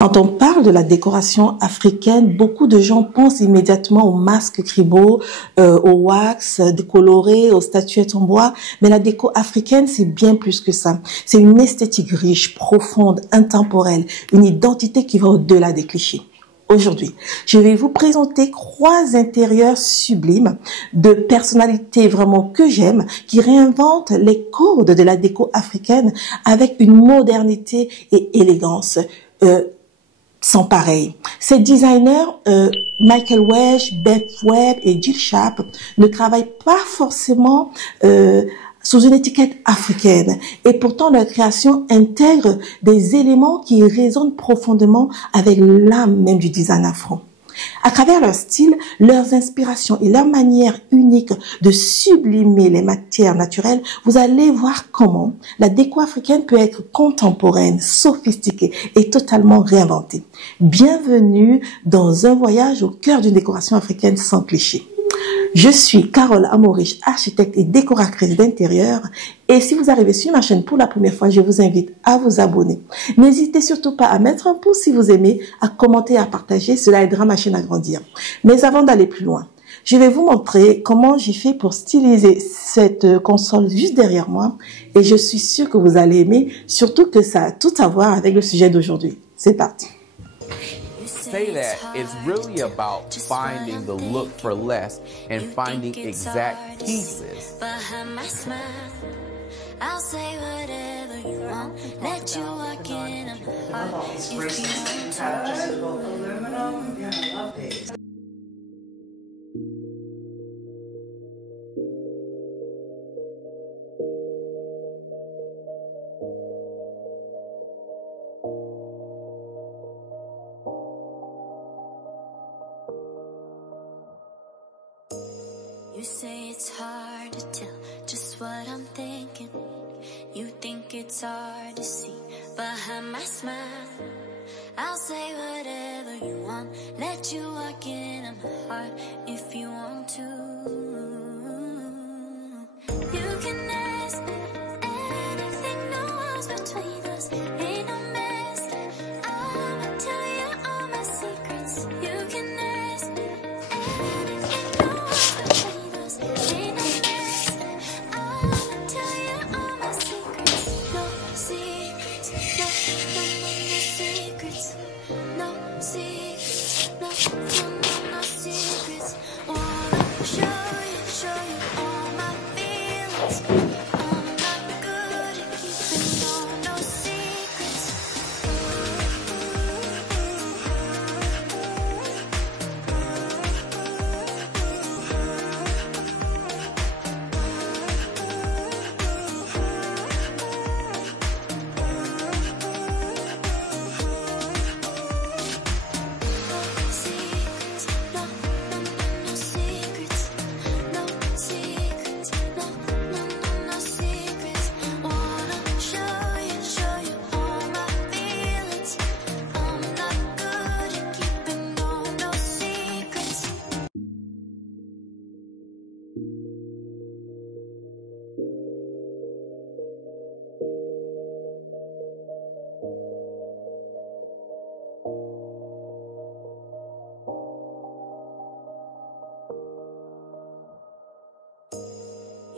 Quand on parle de la décoration africaine, beaucoup de gens pensent immédiatement aux masques cribos, aux wax décolorés, aux statuettes en bois. Mais la déco africaine, c'est bien plus que ça. C'est une esthétique riche, profonde, intemporelle, une identité qui va au-delà des clichés. Aujourd'hui, je vais vous présenter 3 intérieurs sublimes de personnalités vraiment que j'aime, qui réinventent les codes de la déco africaine avec une modernité et élégance sans pareil. Ces designers, Michael Welch, Beth Webb et Jill Sharp, ne travaillent pas forcément sous une étiquette africaine. Et pourtant, leur création intègre des éléments qui résonnent profondément avec l'âme même du design afro. À travers leur style, leurs inspirations et leur manière unique de sublimer les matières naturelles, vous allez voir comment la déco africaine peut être contemporaine, sophistiquée et totalement réinventée. Bienvenue dans un voyage au cœur d'une décoration africaine sans cliché. Je suis Carole Amorich, architecte et décoratrice d'intérieur. Et si vous arrivez sur ma chaîne pour la première fois, je vous invite à vous abonner. N'hésitez surtout pas à mettre un pouce si vous aimez, à commenter et à partager. Cela aidera ma chaîne à grandir. Mais avant d'aller plus loin, je vais vous montrer comment j'ai fait pour styliser cette console juste derrière moi. Et je suis sûre que vous allez aimer, surtout que ça a tout à voir avec le sujet d'aujourd'hui. C'est parti. Say that it's really about finding the look for less and finding exact pieces. Behind my smile, I'll say whatever you want. Let you walk in on my heart if you want to. Aluminum, yeah, I love these. You say it's hard to tell just what I'm thinking. You think it's hard to see behind my smile. I'll say whatever you want. Let you walk in on my heart if you want to. You can ask anything, no walls between us. Ain't no mess. I'ma tell you all my secrets. You can ask anything, no walls between us. Ain't no mess. I'ma tell you all my secrets. No secrets, no secrets, no secrets. Wanna show you all my feelings. I'm not good at keeping no secrets.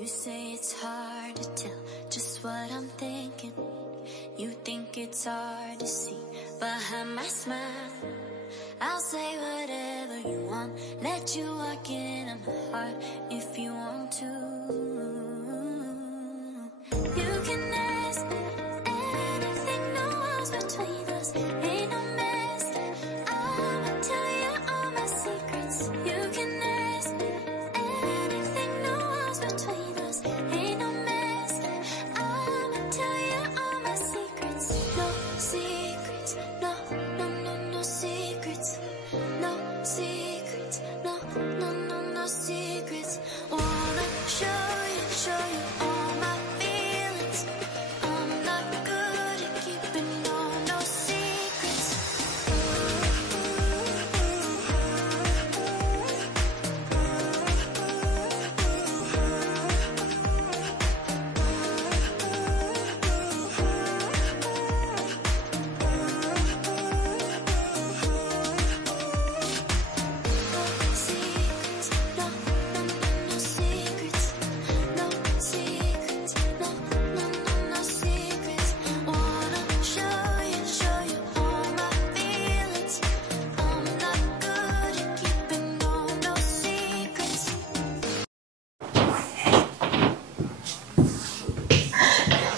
You say it's hard to tell just what I'm thinking. You think it's hard to see behind my smile. I'll say whatever you want. Let you walk in on my heart if you want to. You can ask anything, no walls between us. Ain't no mess. I'ma tell you all my secrets. You can ask anything, no walls between us. Ain't no mess. I'ma tell you all my secrets. No secrets, no secrets. No secrets, no secrets. Wanna show you all my feelings. I'm not good at keeping no secrets.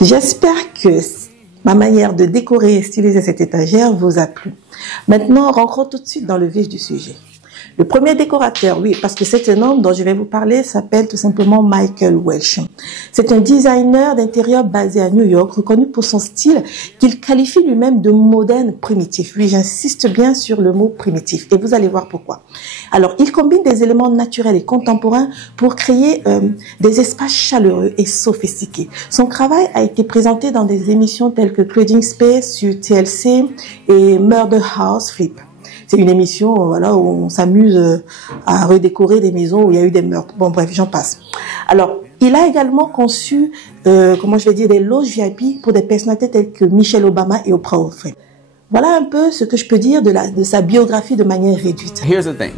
J'espère que ma manière de décorer et styliser cette étagère vous a plu. Maintenant, rentrons tout de suite dans le vif du sujet. Le premier décorateur, oui, parce que c'est un homme dont je vais vous parler, s'appelle tout simplement Michael Welch. C'est un designer d'intérieur basé à New York, reconnu pour son style qu'il qualifie lui-même de moderne primitif. Oui, j'insiste bien sur le mot primitif et vous allez voir pourquoi. Alors, il combine des éléments naturels et contemporains pour créer des espaces chaleureux et sophistiqués. Son travail a été présenté dans des émissions telles que Clothing Space sur TLC et Murder House Flip. C'est une émission voilà, où on s'amuse à redécorer des maisons où il y a eu des meurtres. Bon, bref, j'en passe. Alors, il a également conçu, des loges VIP pour des personnalités telles que Michelle Obama et Oprah Winfrey. Voilà un peu ce que je peux dire de sa biographie de manière réduite. Here's the thing.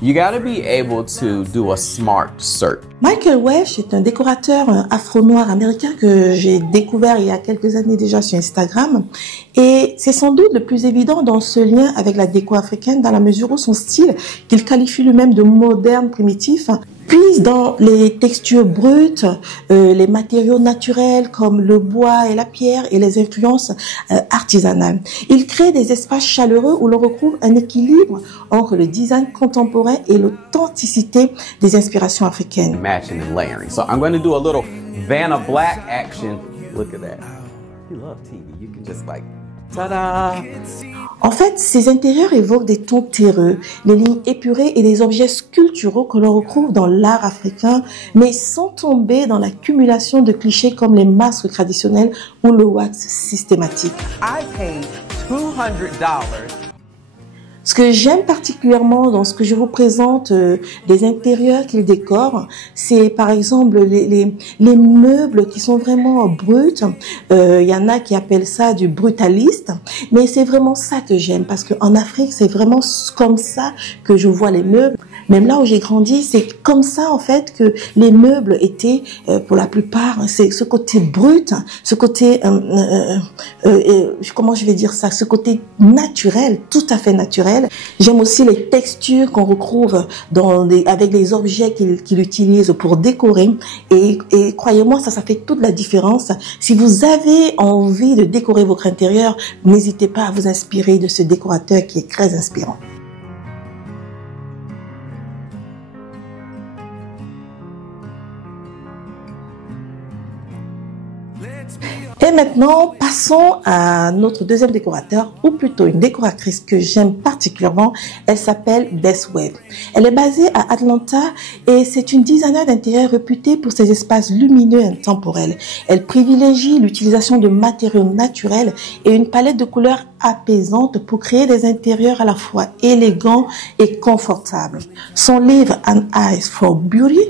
You gotta be able to do a smart search. Michael Welch est un décorateur afro-noir américain que j'ai découvert il y a quelques années déjà sur Instagram. Et c'est sans doute le plus évident dans ce lien avec la déco africaine dans la mesure où son style, qu'il qualifie lui-même de moderne primitif, puise dans les textures brutes, les matériaux naturels comme le bois et la pierre et les influences artisanales. Il crée des espaces chaleureux où l'on retrouve un équilibre entre le design contemporain et l'authenticité des inspirations africaines. Matching and layering. So I'm going to do a little Vanna Black action. Look at that. You love TV. You can just like, ta-da! En fait, ces intérieurs évoquent des tons terreux, les lignes épurées et des objets sculpturaux que l'on retrouve dans l'art africain, mais sans tomber dans l'accumulation de clichés comme les masques traditionnels ou le wax systématique. I paid $200. Ce que j'aime particulièrement dans ce que je vous présente des intérieurs qu'il décore, c'est par exemple les meubles qui sont vraiment bruts. Il y en a qui appellent ça du brutaliste, mais c'est vraiment ça que j'aime parce qu'en Afrique, c'est vraiment comme ça que je vois les meubles. Même là où j'ai grandi, c'est comme ça en fait que les meubles étaient pour la plupart. C'est ce côté brut, ce côté comment je vais dire ça, ce côté naturel, tout à fait naturel. J'aime aussi les textures qu'on retrouve avec les objets qu'il utilise pour décorer. Et croyez-moi, ça fait toute la différence. Si vous avez envie de décorer votre intérieur, n'hésitez pas à vous inspirer de ce décorateur qui est très inspirant. Et maintenant, passons à notre deuxième décorateur, ou plutôt une décoratrice que j'aime particulièrement. Elle s'appelle Beth Webb. Elle est basée à Atlanta et c'est une designer d'intérieur réputée pour ses espaces lumineux et intemporels. Elle privilégie l'utilisation de matériaux naturels et une palette de couleurs apaisante pour créer des intérieurs à la fois élégants et confortables. Son livre An Eye for Beauty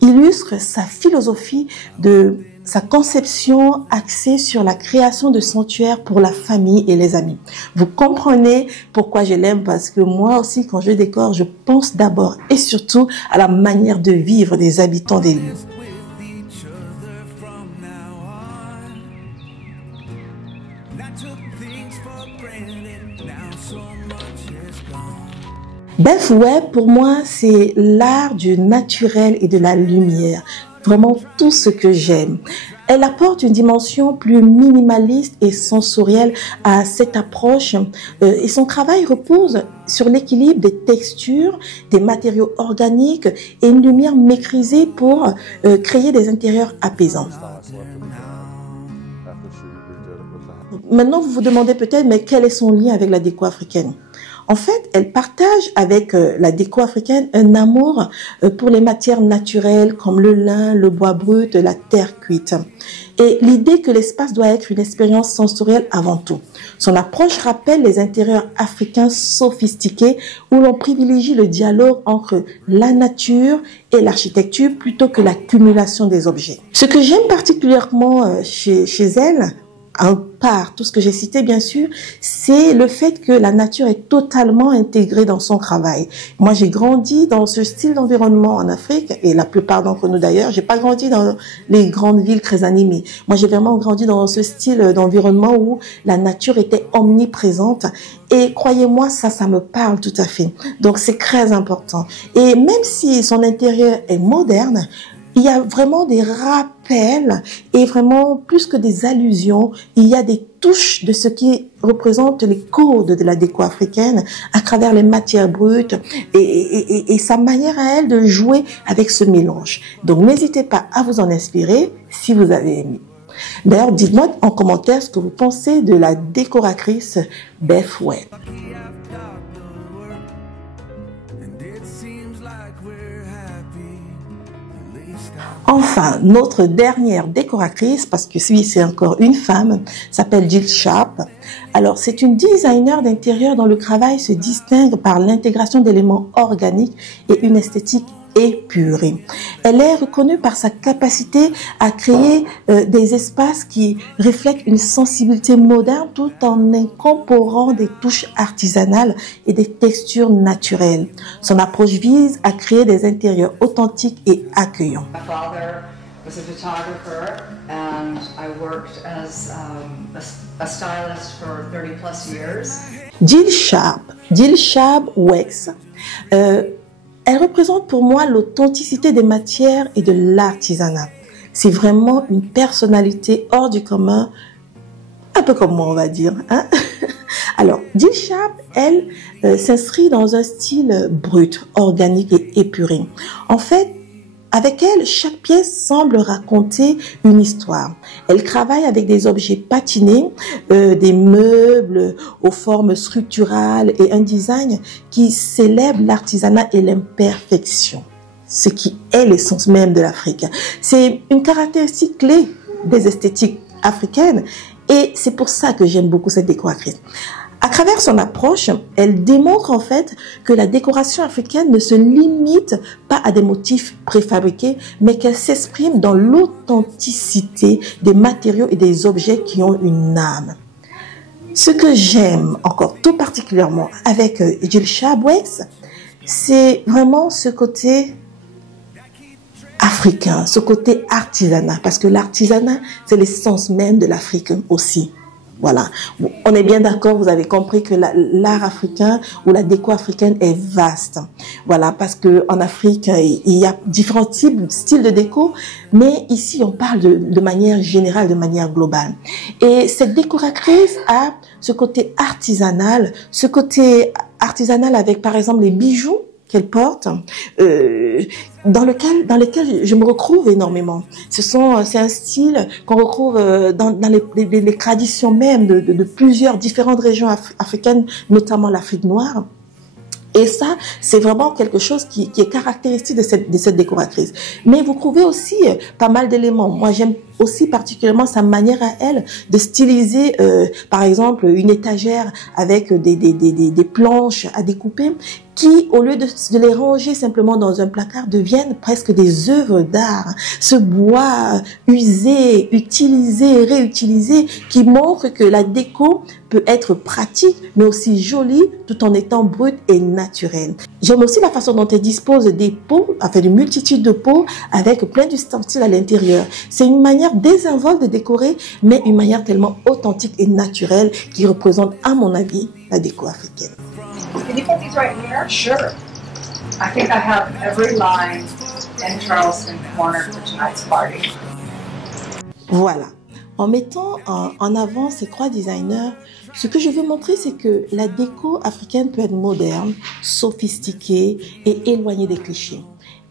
illustre sa philosophie de sa conception axée sur la création de sanctuaires pour la famille et les amis. Vous comprenez pourquoi je l'aime, parce que moi aussi, quand je décore, je pense d'abord et surtout à la manière de vivre des habitants des lieux. Beth Webb, pour moi, c'est l'art du naturel et de la lumière. Vraiment tout ce que j'aime. Elle apporte une dimension plus minimaliste et sensorielle à cette approche et son travail repose sur l'équilibre des textures, des matériaux organiques et une lumière maîtrisée pour créer des intérieurs apaisants. Maintenant, vous vous demandez peut-être, mais quel est son lien avec la déco africaine ? En fait, elle partage avec la déco africaine un amour pour les matières naturelles comme le lin, le bois brut, la terre cuite. Et l'idée que l'espace doit être une expérience sensorielle avant tout. Son approche rappelle les intérieurs africains sophistiqués où l'on privilégie le dialogue entre la nature et l'architecture plutôt que l'accumulation des objets. Ce que j'aime particulièrement chez elle, à part tout ce que j'ai cité bien sûr, c'est le fait que la nature est totalement intégrée dans son travail. Moi, j'ai grandi dans ce style d'environnement en Afrique, et la plupart d'entre nous d'ailleurs, j'ai pas grandi dans les grandes villes très animées. Moi, j'ai vraiment grandi dans ce style d'environnement où la nature était omniprésente. Et croyez-moi, ça me parle tout à fait. Donc, c'est très important. Et même si son intérieur est moderne, il y a vraiment des rappels et vraiment plus que des allusions, il y a des touches de ce qui représente les codes de la déco africaine à travers les matières brutes et sa manière à elle de jouer avec ce mélange. Donc n'hésitez pas à vous en inspirer si vous avez aimé. D'ailleurs, dites-moi en commentaire ce que vous pensez de la décoratrice Beth Webb. Enfin, notre dernière décoratrice, parce que c'est encore une femme, s'appelle Jill Sharp. Alors, c'est une designer d'intérieur dont le travail se distingue par l'intégration d'éléments organiques et une esthétique épurée. Elle est reconnue par sa capacité à créer des espaces qui reflètent une sensibilité moderne tout en incorporant des touches artisanales et des textures naturelles. Son approche vise à créer des intérieurs authentiques et accueillants. My father was a photographer, and I worked as a stylist for 30 plus years. Jill Sharp Wex, elle représente pour moi l'authenticité des matières et de l'artisanat. C'est vraiment une personnalité hors du commun, un peu comme moi on va dire. Hein? Alors, Jill Sharp, elle, s'inscrit dans un style brut, organique et épuré. En fait, avec elle, chaque pièce semble raconter une histoire. Elle travaille avec des objets patinés, des meubles aux formes structurales et un design qui célèbre l'artisanat et l'imperfection, ce qui est l'essence même de l'Afrique. C'est une caractéristique clé des esthétiques africaines et c'est pour ça que j'aime beaucoup cette décoratrice. À travers son approche, elle démontre en fait que la décoration africaine ne se limite pas à des motifs préfabriqués, mais qu'elle s'exprime dans l'authenticité des matériaux et des objets qui ont une âme. Ce que j'aime encore tout particulièrement avec Jill Sharp Wex, c'est vraiment ce côté africain, ce côté artisanat, parce que l'artisanat, c'est l'essence même de l'Afrique aussi. Voilà, on est bien d'accord, vous avez compris que l'art africain ou la déco africaine est vaste. Voilà, parce que en Afrique, il y a différents styles de déco, mais ici, on parle de manière générale, de manière globale. Et cette décoratrice a ce côté artisanal avec, par exemple, les bijoux qu'elle porte, dans lequel je me retrouve énormément. C'est un style qu'on retrouve dans les traditions même de plusieurs différentes régions africaines, notamment l'Afrique noire. Et ça, c'est vraiment quelque chose qui est caractéristique de cette décoratrice. Mais vous trouvez aussi pas mal d'éléments. Moi, j'aime aussi particulièrement sa manière à elle de styliser, par exemple, une étagère avec des planches à découper qui, au lieu de les ranger simplement dans un placard, deviennent presque des œuvres d'art. Ce bois usé, utilisé, réutilisé, qui montre que la déco peut être pratique, mais aussi jolie, tout en étant brute et naturelle. J'aime aussi la façon dont elle dispose des pots, enfin une multitude de pots, avec plein d'ustensiles à l'intérieur. C'est une manière désinvolte de décorer, mais une manière tellement authentique et naturelle qui représente, à mon avis, la déco africaine. Can you put these right here? Sure. I think I have every line in Charleston corner for tonight's party. Voilà. En mettant en avant ces trois designers, ce que je veux montrer, c'est que la déco africaine peut être moderne, sophistiquée et éloignée des clichés.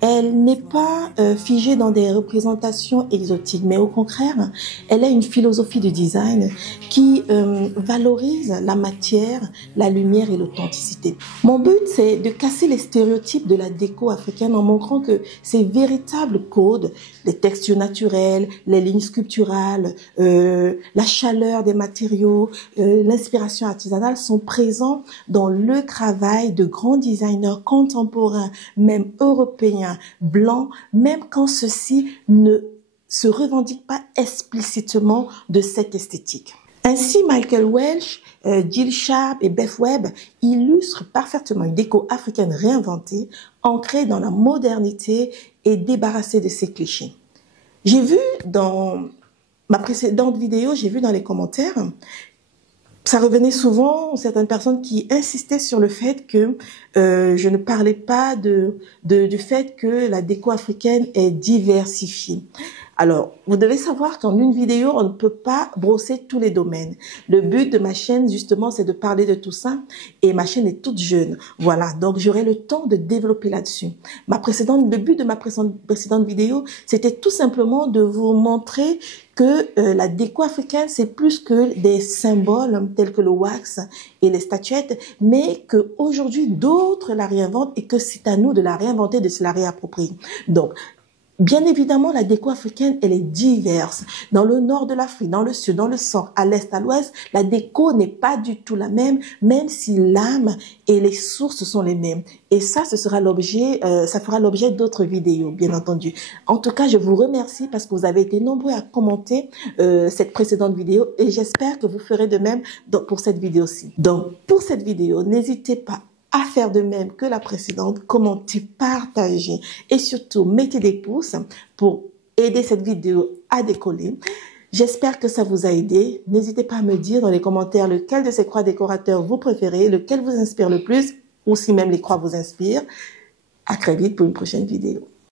Elle n'est pas figée dans des représentations exotiques, mais au contraire, elle a une philosophie de design qui valorise la matière, la lumière et l'authenticité. Mon but, c'est de casser les stéréotypes de la déco africaine en montrant que ces véritables codes, les textures naturelles, les lignes sculpturales, la chaleur des matériaux, l'inspiration artisanale sont présents dans le travail de grands designers contemporains, même européens, blancs, même quand ceux-ci ne se revendiquent pas explicitement de cette esthétique. Ainsi, Michael Welch, Jill Sharp et Beth Webb illustrent parfaitement une déco africaine réinventée, ancrée dans la modernité et débarrassée de ses clichés. J'ai vu dans ma précédente vidéo, j'ai vu dans les commentaires Ça revenait souvent, certaines personnes qui insistaient sur le fait que je ne parlais pas du fait que la déco africaine est diversifiée. Alors, vous devez savoir qu'en une vidéo, on ne peut pas brosser tous les domaines. Le but de ma chaîne, justement, c'est de parler de tout ça. Et ma chaîne est toute jeune. Voilà, donc j'aurai le temps de développer là-dessus. Le but de ma précédente vidéo, c'était tout simplement de vous montrer que la déco africaine, c'est plus que des symboles tels que le wax et les statuettes, mais qu'aujourd'hui, d'autres la réinventent et que c'est à nous de la réinventer, de se la réapproprier. Donc, bien évidemment, la déco africaine, elle est diverse. Dans le nord de l'Afrique, dans le sud, dans le centre, à l'est, à l'ouest, la déco n'est pas du tout la même si l'âme et les sources sont les mêmes. Et ça, ça fera l'objet d'autres vidéos, bien entendu. En tout cas, je vous remercie parce que vous avez été nombreux à commenter cette précédente vidéo et j'espère que vous ferez de même pour cette vidéo-ci. Donc, pour cette vidéo, n'hésitez pas à faire de même que la précédente, commentez, partagez et surtout mettez des pouces pour aider cette vidéo à décoller. J'espère que ça vous a aidé. N'hésitez pas à me dire dans les commentaires lequel de ces croix décorateurs vous préférez, lequel vous inspire le plus ou si même les croix vous inspirent. À très vite pour une prochaine vidéo.